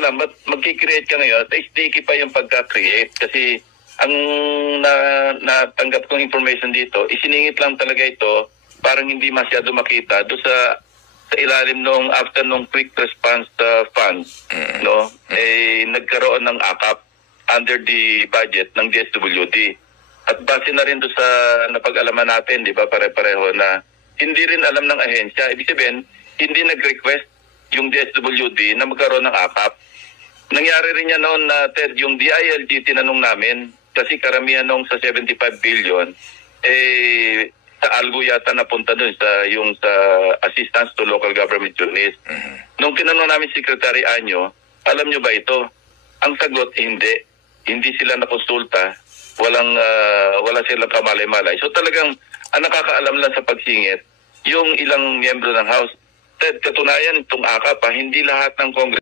lang, magkikreate ka ngayon at sticky pa yung pagka-create kasi ang natanggap kong information dito, isiningit lang talaga ito, parang hindi masyado makita do sa ilalim nung after nung quick response fund, no? Nagkaroon ng AKAP under the budget ng DSWD. At base na rin do sa napag-alaman natin, di ba, pare-pareho na hindi rin alam ng ahensya. Ibig sabihin, hindi nag-request yung DSWD na magkaroon ng AKAP. Nangyari rin yan noon na, Ted, yung DILG tinanong namin, kasi karamihan nung sa 75 billion, sa ALGO yata napunta dun sa assistance to local government units. Nung tinanong namin Secretary Anyo, alam nyo ba ito? Ang sagot, hindi. Hindi sila nakonsulta. Wala silang kamalay-malay. So talagang ang nakakaalam lang sa pagsingit, yung ilang miyembro ng House. Ted, katunayan itong AKAP, hindi lahat ng Congress